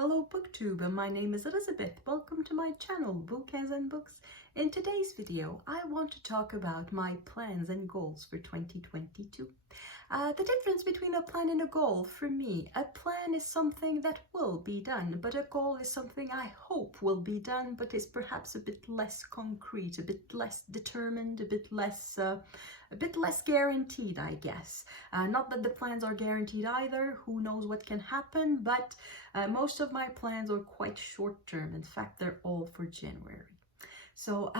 Hello BookTube, my name is Elizabeth. Welcome to my channel, Bouquins and Books. In today's video, I want to talk about my plans and goals for 2022. The difference between a plan and a goal, for me, a plan is something that will be done, but a goal is something I hope will be done, but is perhaps a bit less concrete, a bit less determined, a bit less guaranteed, I guess. Not that the plans are guaranteed either, who knows what can happen, but most of my plans are quite short term. In fact, they're all for January. So,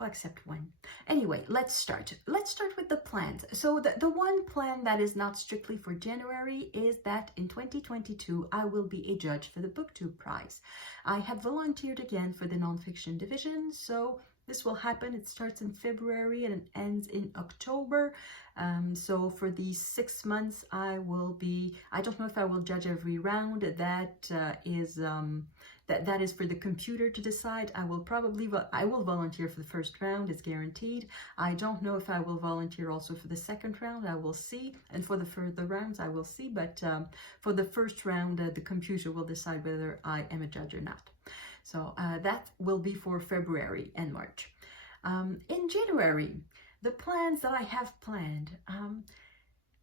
except one. Anyway, let's start. Let's start with the plans. So the one plan that is not strictly for January is that in 2022, I will be a judge for the BookTube Prize. I have volunteered again for the nonfiction division, so this will happen. It starts in February and it ends in October. So for these 6 months, I don't know if I will judge every round. That is for the computer to decide. I will volunteer for the first round, it's guaranteed. I don't know if I will volunteer also for the second round, I will see. And for the further rounds, I will see. But for the first round, the computer will decide whether I am a judge or not. So that will be for February and March. In January, the plans that I have planned,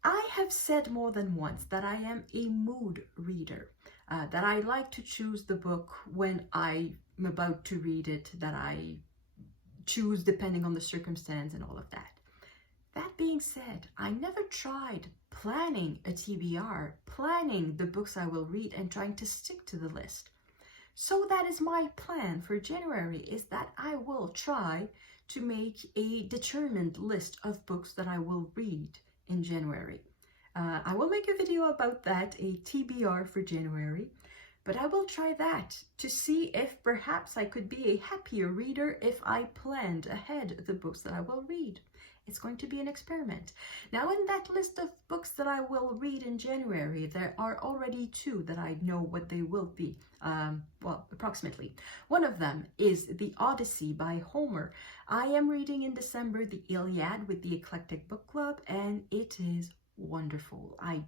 I have said more than once that I am a mood reader, that I like to choose the book when I'm about to read it, that I choose depending on the circumstance and all of that. That being said, I never tried planning a TBR, planning the books I will read and trying to stick to the list. So that is my plan for January, is that I will try to make a determined list of books that I will read in January. I will make a video about that, a TBR for January, but I will try that to see if perhaps I could be a happier reader if I planned ahead the books that I will read. It's going to be an experiment. Now, in that list of books that I will read in January, there are already 2 that I know what they will be. Well, approximately. One of them is The Odyssey by Homer. I am reading in December the Iliad with the Eclectic Book Club, and it is wonderful. I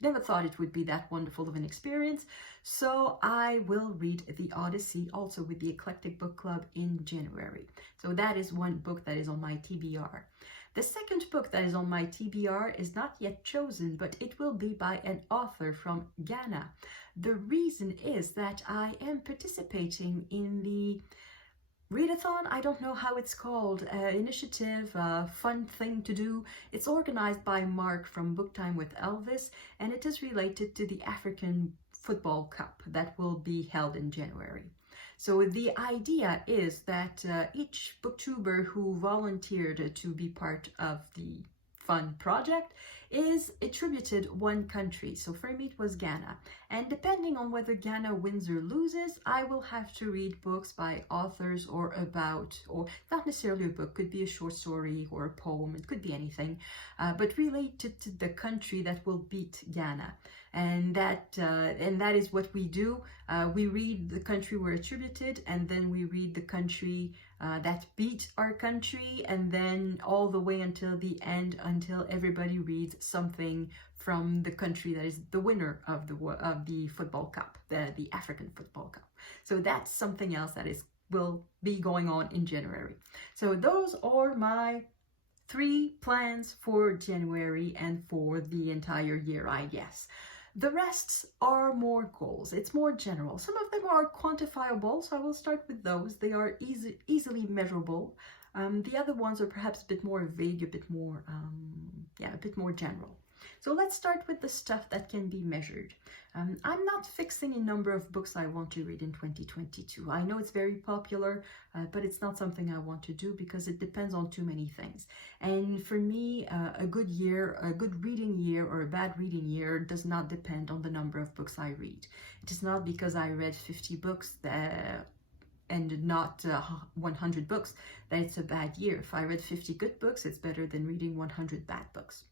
never thought it would be that wonderful of an experience, so I will read The Odyssey also with the Eclectic Book Club in January. So that is one book that is on my TBR. The second book that is on my TBR is not yet chosen, but it will be by an author from Ghana. The reason is that I am participating in the readathon, I don't know how it's called, initiative, fun thing to do. It's organized by Mark from Book Time with Elvis, and it is related to the African Football Cup that will be held in January. So the idea is that each booktuber who volunteered to be part of the fun project is attributed one country. So for me it was Ghana, and depending on whether Ghana wins or loses, I will have to read books by authors or not necessarily a book, could be a short story or a poem, it could be anything, but related to the country that will beat Ghana. And that is what we do. We read the country we're attributed, and then we read the country that beat our country, and then all the way until the end, until everybody reads something from the country that is the winner of the football cup, the African Football Cup. So that's something else that will be going on in January. So those are my 3 plans for January and for the entire year, I guess. The rest are more goals. It's more general. Some of them are quantifiable, so I will start with those. They are easily measurable. The other ones are perhaps a bit more vague, a bit more general. So let's start with the stuff that can be measured. I'm not fixing a number of books I want to read in 2022. I know it's very popular, but it's not something I want to do because it depends on too many things. And for me, a good reading year or a bad reading year does not depend on the number of books I read. It is not because I read 50 books and not 100 books that it's a bad year. If I read 50 good books, it's better than reading 100 bad books.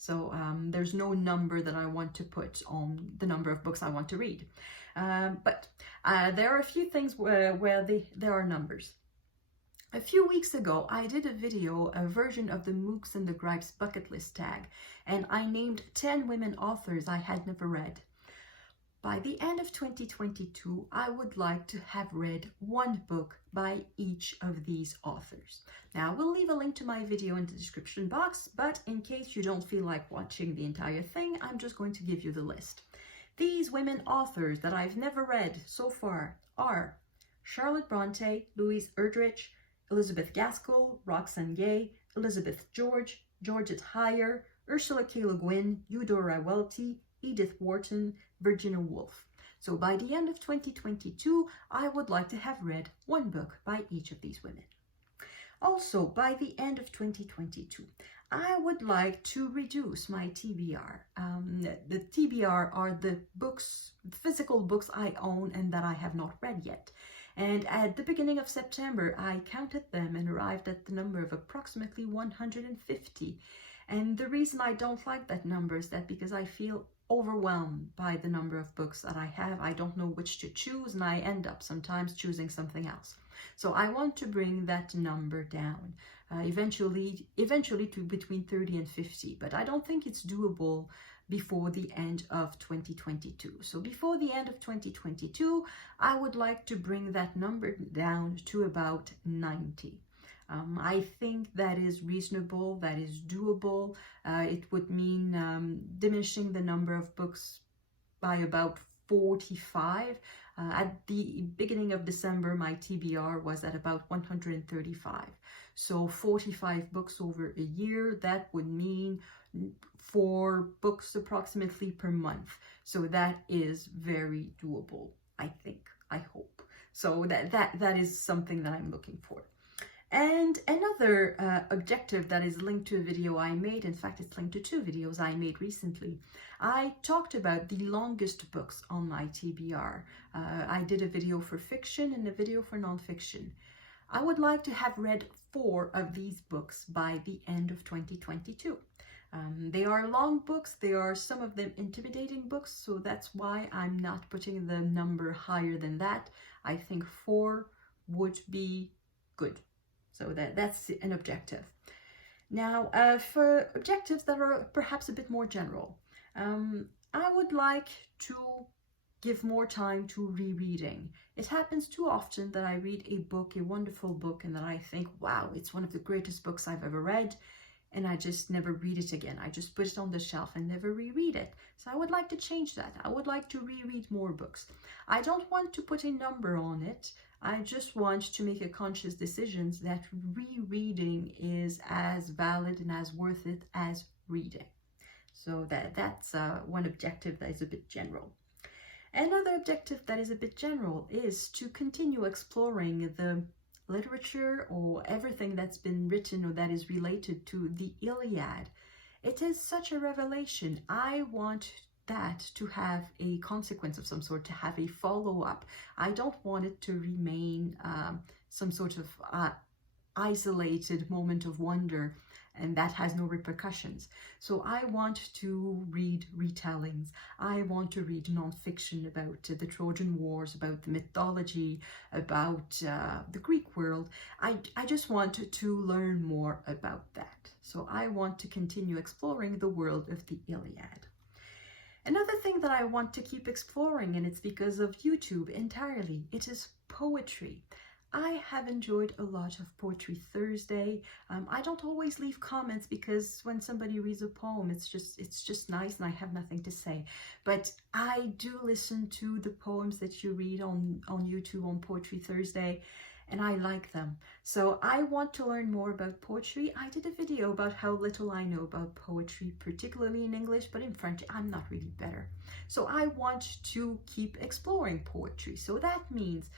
So there's no number that I want to put on the number of books I want to read. But there are a few things where there are numbers. A few weeks ago, I did a version of the Mooks and the Gripes bucket list tag, and I named 10 women authors I had never read. by the end of 2022, I would like to have read one book by each of these authors. Now, we'll leave a link to my video in the description box, but in case you don't feel like watching the entire thing, I'm just going to give you the list. These women authors that I've never read so far are Charlotte Bronte, Louise Erdrich, Elizabeth Gaskell, Roxane Gay, Elizabeth George, Georgette Heyer, Ursula K. Le Guin, Eudora Welty, Edith Wharton, Virginia Woolf. So by the end of 2022, I would like to have read one book by each of these women. Also, by the end of 2022, I would like to reduce my TBR. The TBR are the books, physical books I own and that I have not read yet. And at the beginning of September, I counted them and arrived at the number of approximately 150. And the reason I don't like that number is that because I feel overwhelmed by the number of books that I have. I don't know which to choose, and I end up sometimes choosing something else. So I want to bring that number down, eventually to between 30 and 50, but I don't think it's doable before the end of 2022. So before the end of 2022, I would like to bring that number down to about 90. I think that is reasonable, that is doable. It would mean diminishing the number of books by about 45. At the beginning of December, my TBR was at about 135. So 45 books over a year, that would mean 4 books approximately per month. So that is very doable, I think, I hope. So that is something that I'm looking for. And another objective that is linked to a video I made, in fact it's linked to 2 videos I made recently. I talked about the longest books on my TBR. I did a video for fiction and a video for nonfiction. I would like to have read 4 of these books by the end of 2022. They are long books, they are some of them intimidating books, so that's why I'm not putting the number higher than that. I think 4 would be good. So that's an objective. Now, for objectives that are perhaps a bit more general, I would like to give more time to rereading. It happens too often that I read a book, a wonderful book, and that I think, wow, it's one of the greatest books I've ever read, and I just never read it again. I just put it on the shelf and never reread it. So I would like to change that. I would like to reread more books. I don't want to put a number on it. I just want to make a conscious decision that rereading is as valid and as worth it as reading. So that's one objective that is a bit general. Another objective that is a bit general is to continue exploring the literature or everything that's been written or that is related to the Iliad. It is such a revelation. I want that to have a consequence of some sort, to have a follow-up. I don't want it to remain some sort of isolated moment of wonder and that has no repercussions. So I want to read retellings. I want to read nonfiction about the Trojan Wars, about the mythology, about the Greek world. I just want to learn more about that. So I want to continue exploring the world of the Iliad. Another thing that I want to keep exploring, and it's because of YouTube entirely, it is poetry. I have enjoyed a lot of Poetry Thursday. I don't always leave comments because when somebody reads a poem, it's just nice and I have nothing to say. But I do listen to the poems that you read on YouTube on Poetry Thursday, and I like them. So I want to learn more about poetry. I did a video about how little I know about poetry, particularly in English, but in French, I'm not really better. So I want to keep exploring poetry. So that means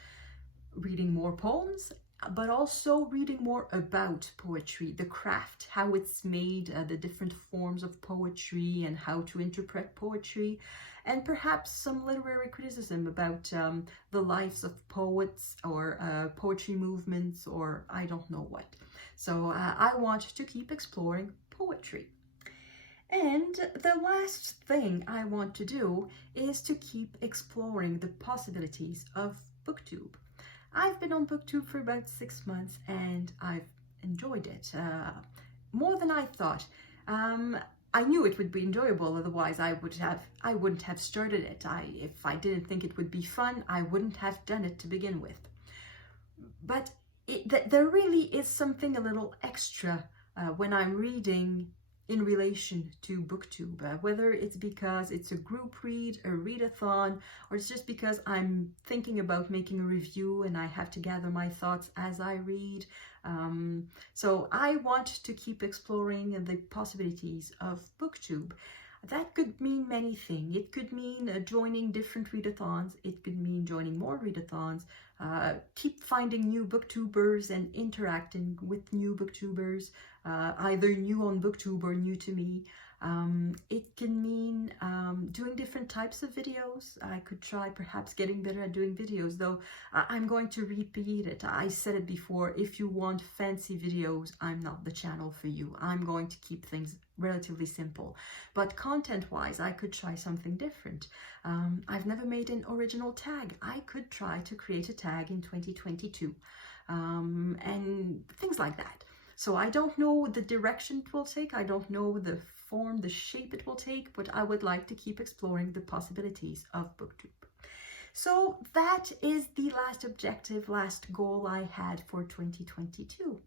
reading more poems, but also reading more about poetry, the craft, how it's made, the different forms of poetry and how to interpret poetry, and perhaps some literary criticism about the lives of poets or poetry movements or I don't know what. So I want to keep exploring poetry. And the last thing I want to do is to keep exploring the possibilities of BookTube. I've been on BookTube for about 6 months and I've enjoyed it more than I thought. I knew it would be enjoyable, otherwise I wouldn't have started it. If I didn't think it would be fun, I wouldn't have done it to begin with. But there really is something a little extra when I'm reading in relation to BookTube, whether it's because it's a group read, a readathon, or it's just because I'm thinking about making a review and I have to gather my thoughts as I read. So I want to keep exploring the possibilities of BookTube. That could mean many things. It could mean joining different readathons. It could mean joining more readathons. Keep finding new booktubers and interacting with new booktubers, either new on BookTube or new to me. It can mean doing different types of videos. I could try perhaps getting better at doing videos, though I'm going to repeat it. I said it before, if you want fancy videos, I'm not the channel for you. I'm going to keep things relatively simple. But content-wise, I could try something different. I've never made an original tag. I could try to create a tag in 2022 and things like that. So I don't know the direction it will take. I don't know the form, the shape it will take, but I would like to keep exploring the possibilities of BookTube. So that is the last objective, last goal I had for 2022.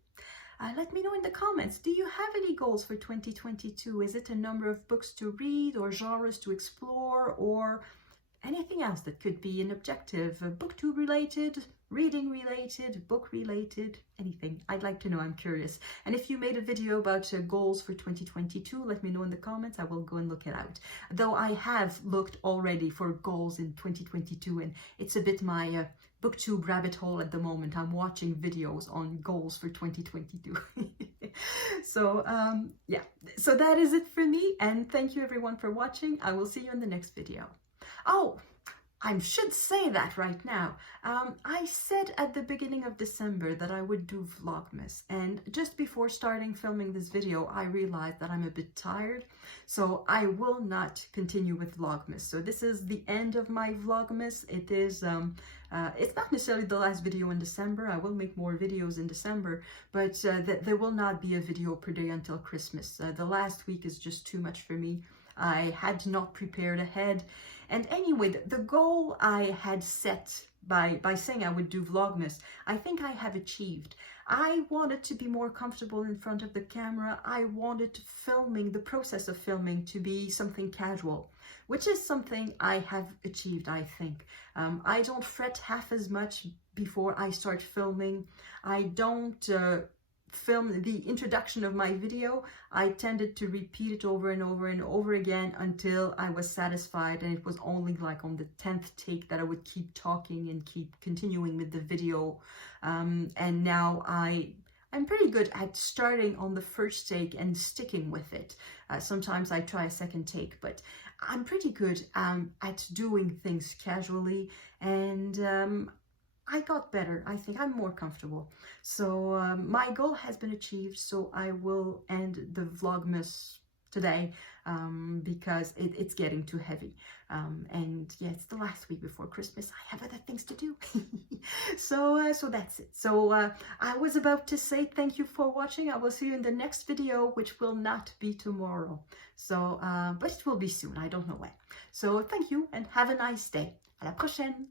Let me know in the comments, do you have any goals for 2022? Is it a number of books to read or genres to explore or anything else that could be an objective, BookTube related, reading related, book related, anything? I'd like to know, I'm curious. And if you made a video about goals for 2022, let me know in the comments. I will go and look it out. Though I have looked already for goals in 2022 and it's a bit my BookTube rabbit hole at the moment. I'm watching videos on goals for 2022. So yeah, so that is it for me. And thank you everyone for watching. I will see you in the next video. Oh, I should say that right now. I said at the beginning of December that I would do Vlogmas, and just before starting filming this video, I realized that I'm a bit tired, so I will not continue with Vlogmas. So this is the end of my Vlogmas. It is, it's not necessarily the last video in December. I will make more videos in December, but there will not be a video per day until Christmas. The last week is just too much for me. I had not prepared ahead. And anyway, the goal I had set by saying I would do Vlogmas, I think I have achieved. I wanted to be more comfortable in front of the camera. I wanted filming, the process of filming, to be something casual, which is something I have achieved, I think. I don't fret half as much before I start filming. I don't film the introduction of my video. I tended to repeat it over and over and over again until I was satisfied, and it was only like on the 10th take that I would keep talking and keep continuing with the video. And now I'm pretty good at starting on the first take and sticking with it. Sometimes I try a second take, but I'm pretty good at doing things casually, and I got better. I think I'm more comfortable. So my goal has been achieved, so I will end the Vlogmas today because it's getting too heavy. And yeah, it's the last week before Christmas. I have other things to do. So that's it. So I was about to say thank you for watching. I will see you in the next video, which will not be tomorrow. So, but it will be soon. I don't know when. So thank you and have a nice day. À la prochaine.